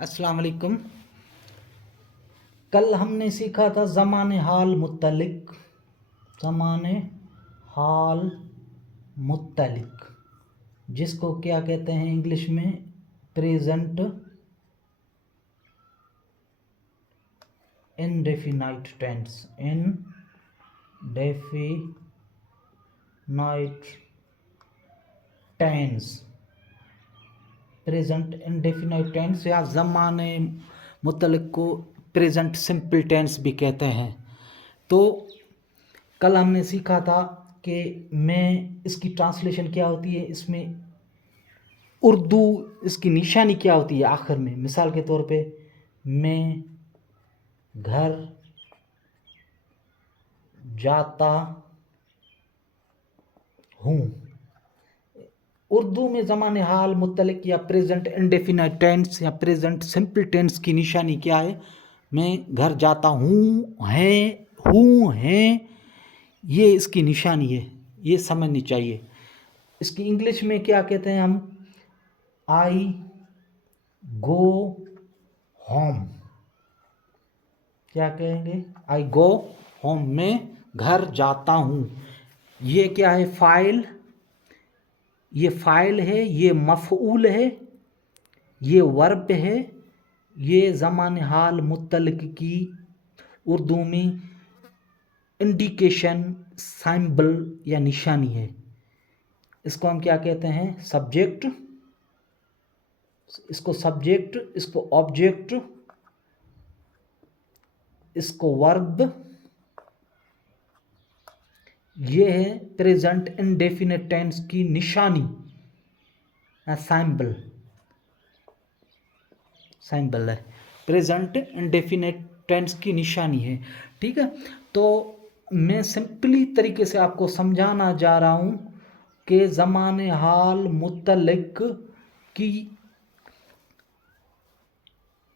अस्सलाम वालेकुम। कल हमने सीखा था ज़माने हाल मुत्तलिक। ज़माने हाल मुत्तलिक जिसको क्या कहते हैं इंग्लिश में? Present indefinite tense. Indefinite tense, present indefinite tense या ज़माने मुत्तलिक को प्रेजेंट सिंपल टेंस भी कहते हैं। तो कल हमने सीखा था कि मैं इसकी ट्रांसलेशन क्या होती है, इसमें उर्दू इसकी निशानी क्या होती है आखिर में। मिसाल के तौर पे मैं घर जाता हूँ, उर्दू में ज़माने हाल मुत्तलिक या प्रेजेंट इंडेफिनाइट टेंस या प्रेजेंट सिंपल टेंस की निशानी क्या है? मैं घर जाता हूँ है, ये इसकी निशानी है, ये समझनी चाहिए। इसकी इंग्लिश में क्या कहते हैं हम? आई गो होम। क्या कहेंगे? आई गो होम, मैं घर जाता हूँ। ये क्या है? फाइल। ये फाइल है, ये मफ़ऊल है, ये वर्ब है, ये ज़माने हाल मुत्तलिक की उर्दू में इंडिकेशन सिंबल या निशानी है। इसको हम क्या कहते हैं? सब्जेक्ट। इसको सब्जेक्ट, इसको ऑब्जेक्ट, इसको वर्ब। ये है प्रेजेंट इंडेफिनिट टेंस की निशानी, सिंबल। सिंबल है, प्रेजेंट इंडेफिनिट टेंस की निशानी है। ठीक है, तो मैं सिंपली तरीके से आपको समझाना जा रहा हूँ कि ज़माने हाल मुत्तलिक की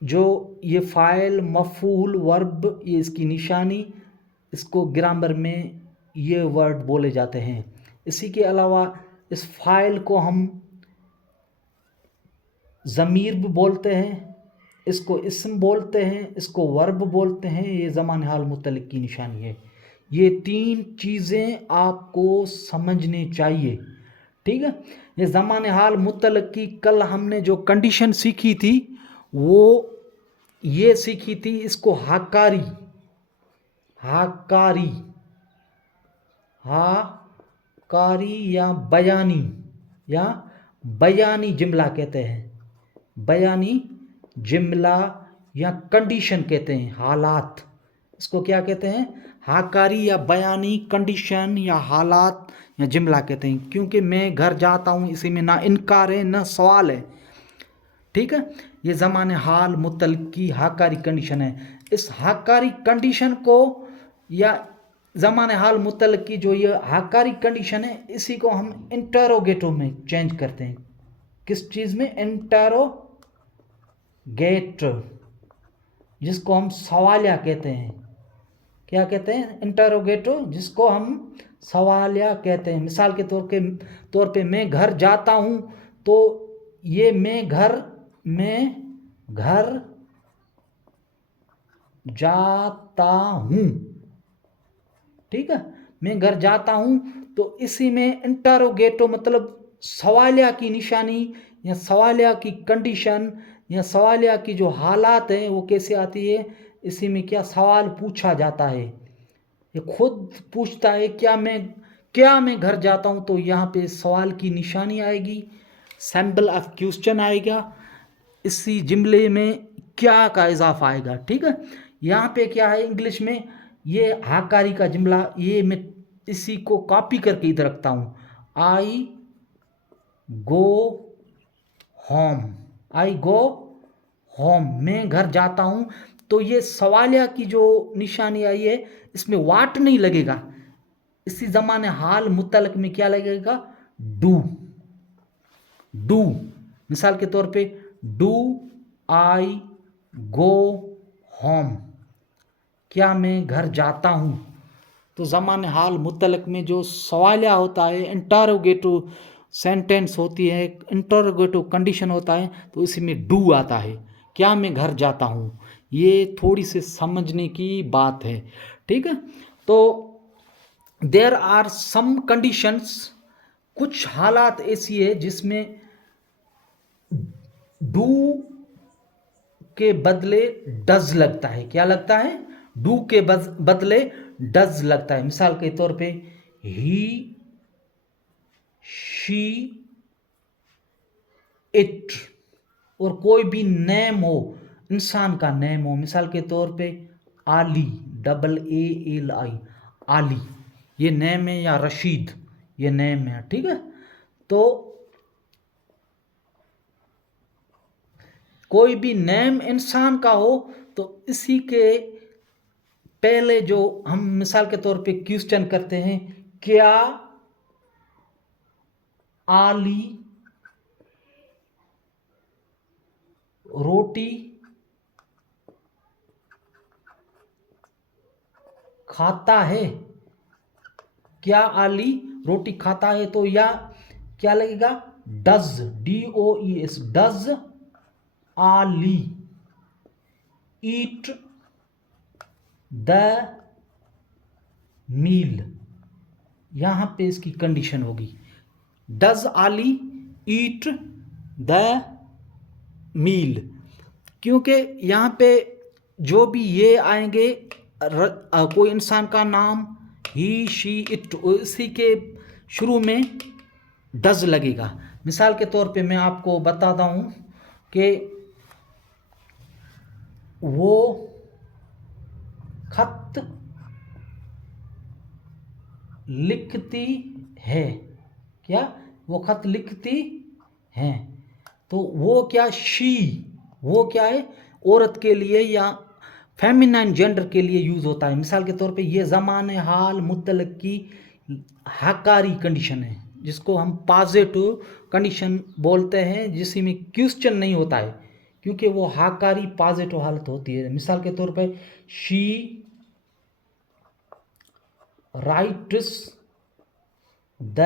जो ये फ़ाइल मफ़ऊल वर्ब, ये इसकी निशानी, इसको ग्रामर में ये वर्ड बोले जाते हैं। इसी के अलावा इस फाइल को हम ज़मीर भी बोलते हैं, इसको इस्म बोलते हैं, इसको वर्ब बोलते हैं। ये ज़माने हाल मुत्तलिक की निशानी है। ये तीन चीज़ें आपको समझनी चाहिए। ठीक है, ये ज़माने हाल मुत्तलिक की कल हमने जो कंडीशन सीखी थी वो ये सीखी थी, इसको हाकारी हाकारी हाकारी या बयानी जुमला कहते हैं। बयानी जुमला या कंडीशन कहते हैं, हालात। इसको क्या कहते हैं? हाकारी या बयानी कंडीशन या हालात या जुमला कहते हैं। क्योंकि मैं घर जाता हूँ, इसी में ना इनकार है ना सवाल है। ठीक है, ये ज़माने हाल मुत्तलिक की हाकारी कंडीशन है। इस हाकारी कंडीशन को या ज़माने हाल मुत्तलिक की जो ये हाकारी कंडीशन है, इसी को हम इंटरोगेटिव में चेंज करते हैं। किस चीज़ में? इंटरोगेटिव, जिसको हम सवालिया कहते हैं। क्या कहते हैं? इंटरोगेटिव, जिसको हम सवालिया कहते हैं। मिसाल के तौर पे मैं घर जाता हूँ, तो ये मैं घर जाता हूँ। ठीक है, मैं घर जाता हूँ, तो इसी में इंटरोगेटिव मतलब सवालिया की निशानी या सवालिया की कंडीशन या सवालिया की जो हालात हैं वो कैसे आती है? इसी में क्या सवाल पूछा जाता है, ये खुद पूछता है क्या मैं घर जाता हूँ, तो यहाँ पे सवाल की निशानी आएगी, सिंबल ऑफ क्वेश्चन आएगा। इसी जुमले में क्या का इजाफा आएगा। ठीक है, यहाँ पे क्या है इंग्लिश में? ये हाकारी का जुमला, ये मैं इसी को कॉपी करके इधर रखता हूँ। आई गो होम, मैं घर जाता हूँ। तो ये सवालिया की जो निशानी आई है, इसमें वाट नहीं लगेगा। इसी ज़माने हाल मुत्तलिक में क्या लगेगा? डू। मिसाल के तौर पे डू आई गो होम, क्या मैं घर जाता हूँ। तो ज़माने हाल मुत्तलिक में जो सवालिया होता है, इंटरोगेटिव सेंटेंस होती है, इंटरोगेटिव कंडीशन होता है, तो इसी में डू आता है। क्या मैं घर जाता हूँ, ये थोड़ी सी समझने की बात है। ठीक है, तो देयर आर सम कंडीशंस, कुछ हालात ऐसी है जिसमें डू के बदले डज लगता है। क्या लगता है? डू के बदले डज लगता है। मिसाल के तौर पे ही, शी, इट, और कोई भी नेम हो, इंसान का नेम हो, मिसाल के तौर पे आली, AALI, आली, ये नेम है, या रशीद, ये नेम है। ठीक है, तो कोई भी नेम इंसान का हो तो इसी के पहले जो हम मिसाल के तौर पे क्वेश्चन करते हैं, क्या आली रोटी खाता है? क्या आली रोटी खाता है? तो या क्या लगेगा? डज, DOES, डज आली ईट द मील। यहां पे इसकी कंडीशन होगी, डज आली ईट द मील, क्योंकि यहां पे जो भी ये आएंगे, कोई इंसान का नाम, ही, शी, इट, इसी के शुरू में डज लगेगा। मिसाल के तौर पे मैं आपको बताता हूं कि वो खत लिखती है। क्या? वो खत लिखती है। तो वो क्या? शी, वो क्या है? औरत के लिए या फेमिनाइन जेंडर के लिए यूज होता है। मिसाल के तौर पे ये ज़माने हाल मुतल्लक की हकारी कंडीशन है, जिसको हम पॉजिटिव कंडीशन बोलते हैं, जिसमें क्वेश्चन नहीं होता है, क्योंकि वो हाकारी पॉजिटिव हालत होती है। मिसाल के तौर पे शी राइट्स द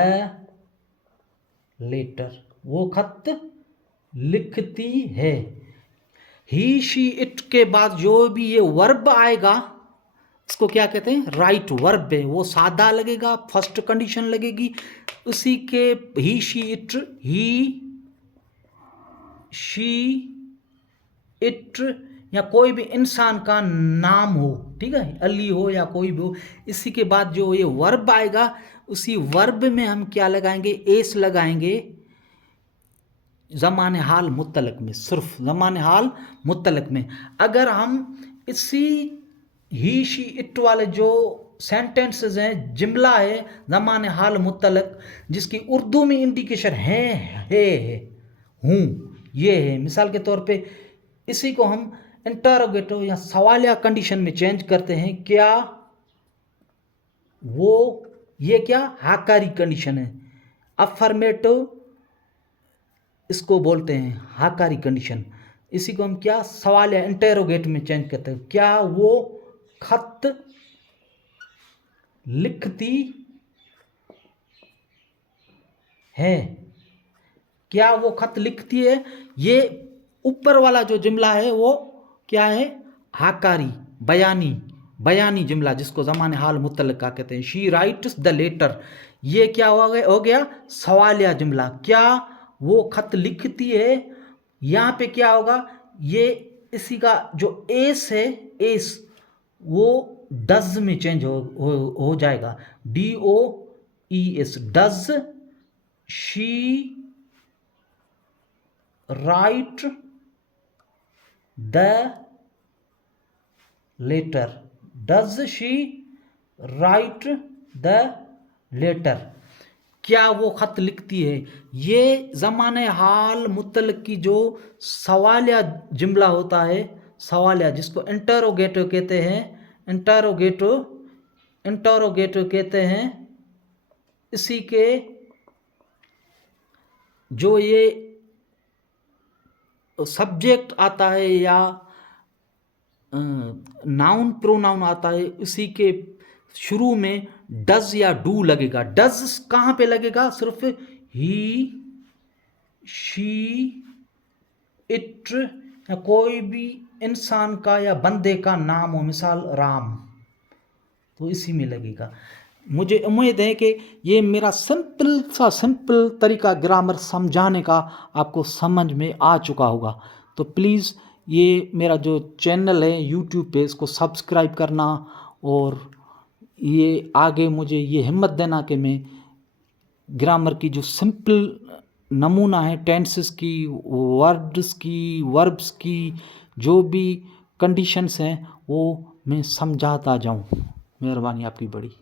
लेटर, वो खत लिखती है। ही, शी, इट के बाद जो भी ये वर्ब आएगा, इसको क्या कहते हैं? राइट वर्ब है। वो सादा लगेगा, फर्स्ट कंडीशन लगेगी उसी के। He, she, it, he, she, it, या कोई भी इंसान का नाम हो, ठीक है, अली हो या कोई भी हो, इसी के बाद जो ये वर्ब आएगा, उसी वर्ब में हम क्या लगाएंगे? एस लगाएंगे, ज़माने हाल मुत्तलक में, सिर्फ ज़माने हाल मुत्तलक में। अगर हम इसी ही, शी, इट वाले जो सेंटेंसेस हैं, जुमला है ज़माने हाल मुत्तलक, जिसकी उर्दू में इंडिकेशन है, हूँ, ये है। मिसाल के तौर पे इसी को हम इंटरोगेटिव या सवालिया कंडीशन में चेंज करते हैं। क्या वो, ये क्या? हाकारी कंडीशन है। अफर्मेटिव इसको बोलते हैं हाकारी कंडीशन। इसी को हम क्या? सवाल या इंटेरोगेट में चेंज करते हैं। क्या वो खत लिखती है? क्या वो खत लिखती है? ये ऊपर वाला जो जुमला है वो क्या है? हाकारी, बयानी जुमला, जिसको ज़माने हाल मुतल्लक का कहते हैं। शी राइट्स द लेटर, ये क्या हो गया? सवालिया जुमला। क्या वो खत लिखती है? यहाँ पे क्या होगा? ये इसी का जो एस है, एस, वो डज में चेंज हो जाएगा, DOES, does she write the letter, does she write the letter, क्या वो खत लिखती है? ये ज़माने हाल मुतल्लक की जो सवालिया जुमला होता है, सवालिया, जिसको इंटरोगेटिव कहते हैं, इंटरोगेटिव कहते हैं, इसी के जो ये सब्जेक्ट आता है या नाउन प्रोनाउन आता है, उसी के शुरू में डज या डू लगेगा। डज कहाँ पे लगेगा? सिर्फ ही, शी, इट, या कोई भी इंसान का या बंदे का नाम हो, मिसाल राम, तो इसी में लगेगा। मुझे उम्मीद है कि ये मेरा सिंपल तरीका ग्रामर समझाने का आपको समझ में आ चुका होगा। तो प्लीज़ ये मेरा जो चैनल है यूट्यूब पे, इसको सब्सक्राइब करना और ये आगे मुझे ये हिम्मत देना कि मैं ग्रामर की जो सिंपल नमूना है, टेंसेस की, वर्ड्स की, वर्ब्स की, जो भी कंडीशंस हैं वो मैं समझाता जाऊं। मेहरबानी आपकी बड़ी।